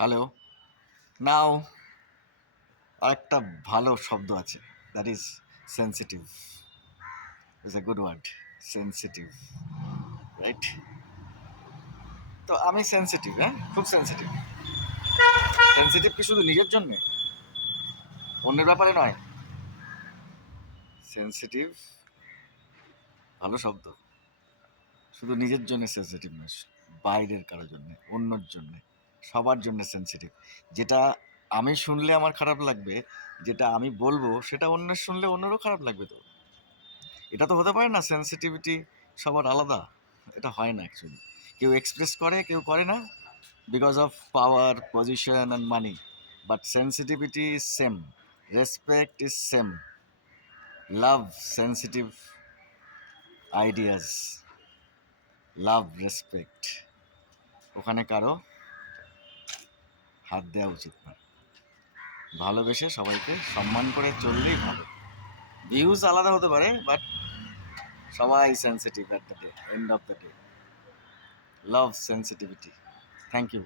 Hello. নাও আরেকটা ভালো শব্দ আছে, that is sensitive. Is a good word, sensitive, right? তো আমি সেন্সিটিভ, হ্যাঁ, খুব সেন্সিটিভ। সেন্সিটিভ কি শুধু নিজের জন্যে, অন্যের ব্যাপারে নয়? সেন্সিটিভ ভালো শব্দ, শুধু নিজের জন্য সেন্সিটিভ নয়, বাইরের কারোর জন্যে, অন্যর জন্যে, সবার জন্য সেন্সিটিভ। যেটা আমি শুনলে আমার খারাপ লাগবে, যেটা আমি বলবো সেটা অন্যের শুনলে অন্যেরও খারাপ লাগবে। তো এটা তো হতে পারে না সেন্সিটিভিটি সবার আলাদা। এটা হয় না অ্যাকচুয়ালি। কেউ এক্সপ্রেস করে, কেউ করে না, because of power, position and money. But sensitivity is same, respect is same, love sensitive ideas, love respect, ওখানে কারো হাত দেওয়া উচিত না। ভালোবেসে সবাইকে সম্মান করে চললেই ভালো। ভিউজ আলাদা হতে পারে, বাট সবাই sensitive at the day, end of the day. Love sensitivity. Thank you.